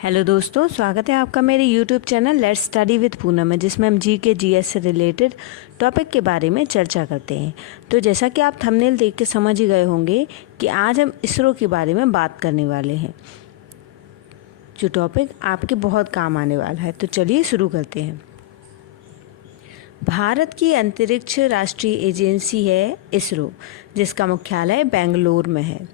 Hello दोस्तों, स्वागत है आपका मेरे YouTube channel let's study with Poonam में, जिसमें हम जीके जीएस से रिलेटेड टॉपिक के बारे में चर्चा करते हैं। तो जैसा कि आप थंबनेल देख के समझ ही गए होंगे कि आज हम इसरो के बारे में बात करने वाले हैं, जो टॉपिक आपके बहुत काम आने वाला है। तो चलिए शुरू करते हैं। भारत की अंतरिक्ष राष्ट्रीय एजेंसी है इसरो, जिसका मुख्यालय बेंगलोर में है।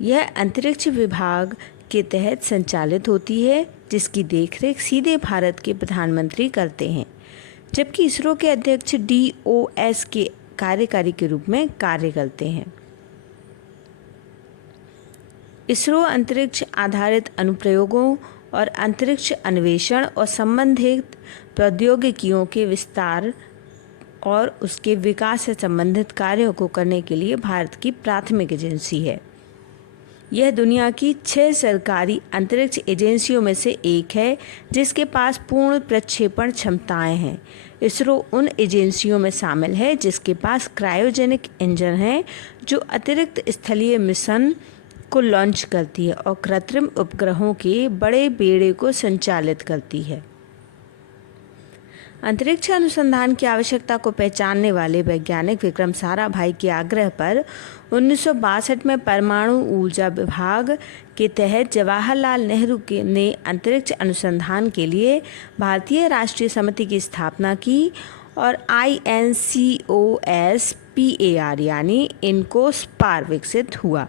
यह अंतरिक्ष विभाग के तहत संचालित होती है, जिसकी देखरेख सीधे भारत के प्रधानमंत्री करते हैं, जबकि इसरो के अध्यक्ष DOS के कार्यकारी के रूप में कार्य करते हैं। इसरो अंतरिक्ष आधारित अनुप्रयोगों और अंतरिक्ष अन्वेषण और संबंधित प्रौद्योगिकियों के विस्तार और उसके विकास से संबंधित कार्यों को करने के लिए भारत की प्राथमिक एजेंसी है। यह दुनिया की 6 सरकारी अंतरिक्ष एजेंसियों में से एक है, जिसके पास पूर्ण प्रक्षेपण क्षमताएं हैं। इसरो उन एजेंसियों में शामिल है जिसके पास क्रायोजेनिक इंजन है, जो अतिरिक्त स्थलीय मिशन को लॉन्च करती है और कृत्रिम उपग्रहों के बड़े बेड़े को संचालित करती है। अंतरिक्ष अनुसंधान की आवश्यकता को पहचानने वाले वैज्ञानिक विक्रम साराभाई के आग्रह पर 1962 में परमाणु ऊर्जा विभाग के तहत जवाहरलाल नेहरू ने अंतरिक्ष अनुसंधान के लिए भारतीय राष्ट्रीय समिति की स्थापना की और INCOSPAR यानी इनकोस्पार विकसित हुआ।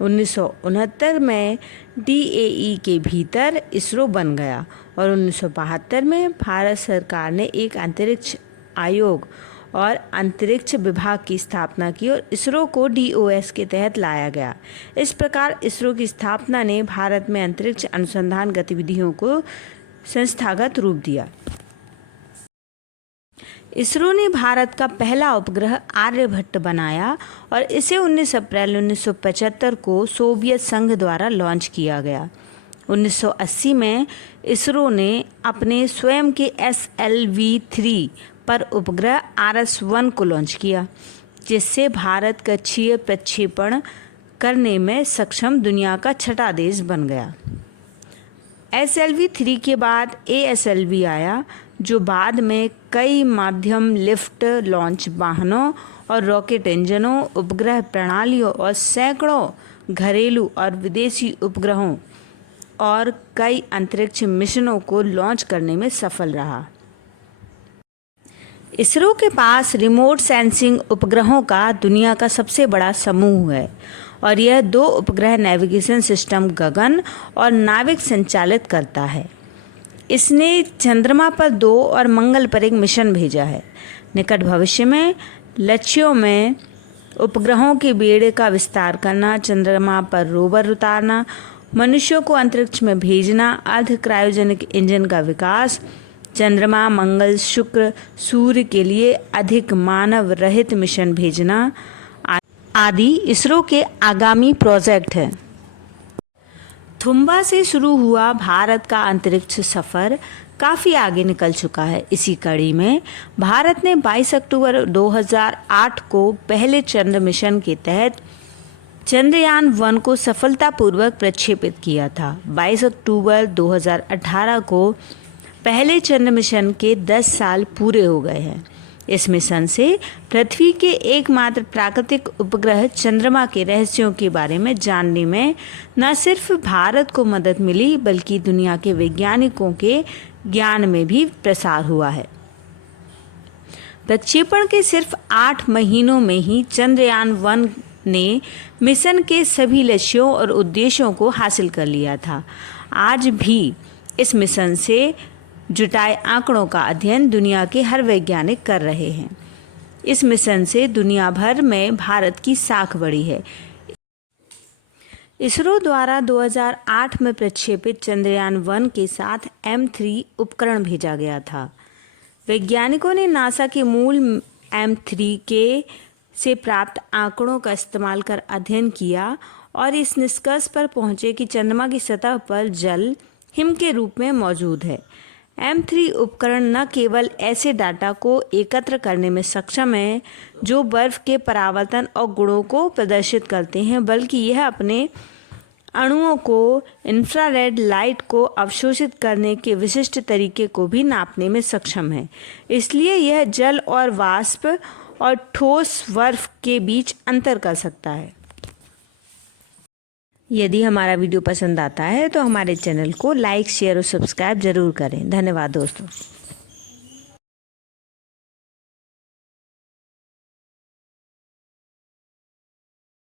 1969 में DAE के भीतर इसरो बन गया और 1972 में भारत सरकार ने एक अंतरिक्ष आयोग और अंतरिक्ष विभाग की स्थापना की और इसरो को DOS के तहत लाया गया। इस प्रकार इसरो की स्थापना ने भारत में अंतरिक्ष अनुसंधान गतिविधियों को संस्थागत रूप दिया। इसरो ने भारत का पहला उपग्रह आर्यभट्ट बनाया और इसे 19 अप्रैल 1975 को सोवियत संघ द्वारा लॉन्च किया गया। 1980 में इसरो ने अपने स्वयं के SLV-3 पर उपग्रह RS-1 को लॉन्च किया, जिससे भारत कक्षीय प्रक्षेपण करने में सक्षम दुनिया का 6ठा देश बन गया। SLV-3 के बाद ASLV आया, जो बाद में कई माध्यम लिफ्ट लॉन्च वाहनों और रॉकेट इंजनों, उपग्रह प्रणालियों और सैकड़ों घरेलू और विदेशी उपग्रहों और कई अंतरिक्ष मिशनों को लॉन्च करने में सफल रहा। इसरो के पास रिमोट सेंसिंग उपग्रहों का दुनिया का सबसे बड़ा समूह है और यह 2 उपग्रह नेविगेशन सिस्टम गगन और नाविक संचालित करता है। इसने चंद्रमा पर 2 और मंगल पर 1 मिशन भेजा है। निकट भविष्य में लक्ष्यों में उपग्रहों के बेड़े का विस्तार करना, चंद्रमा पर रोवर उतारना, मनुष्यों को अंतरिक्ष में भेजना, अर्ध क्रायोजेनिक इंजन का विकास, चंद्रमा, मंगल, शुक्र, सूर्य के लिए अधिक मानव रहित मिशन भेजना आदि इसरो के आगामी प्रोजेक्ट हैं। थुम्बा से शुरू हुआ भारत का अंतरिक्ष सफ़र काफ़ी आगे निकल चुका है। इसी कड़ी में भारत ने 22 अक्टूबर 2008 को पहले चंद्र मिशन के तहत चंद्रयान-1 को सफलतापूर्वक प्रक्षेपित किया था। 22 अक्टूबर 2018 को पहले चंद्र मिशन के 10 साल पूरे हो गए हैं। इस मिशन से पृथ्वी के एकमात्र प्राकृतिक उपग्रह चंद्रमा के रहस्यों के बारे में जानने में न सिर्फ भारत को मदद मिली, बल्कि दुनिया के वैज्ञानिकों के ज्ञान में भी प्रसार हुआ है। प्रक्षेपण के सिर्फ 8 महीनों में ही चंद्रयान-1 ने मिशन के सभी लक्ष्यों और उद्देश्यों को हासिल कर लिया था। आज भी इस मिशन से जुटाए आंकड़ों का अध्ययन दुनिया के हर वैज्ञानिक कर रहे हैं। इस मिशन से दुनिया भर में भारत की साख बढ़ी है। इसरो द्वारा 2008 में प्रक्षेपित चंद्रयान-1 के साथ M3 उपकरण भेजा गया था। वैज्ञानिकों ने नासा के मूल M3 के से प्राप्त आंकड़ों का इस्तेमाल कर अध्ययन किया और इस निष्कर्ष पर पहुंचे कि चंद्रमा की सतह पर जल हिम के रूप में मौजूद है। M3 उपकरण न केवल ऐसे डाटा को एकत्र करने में सक्षम है जो बर्फ के परावर्तन और गुणों को प्रदर्शित करते हैं, बल्कि यह अपने अणुओं को इंफ्रारेड लाइट को अवशोषित करने के विशिष्ट तरीके को भी नापने में सक्षम है। इसलिए यह जल और वाष्प और ठोस बर्फ के बीच अंतर कर सकता है। यदि हमारा वीडियो पसंद आता है तो हमारे चैनल को लाइक, शेयर और सब्सक्राइब जरूर करें। धन्यवाद दोस्तों।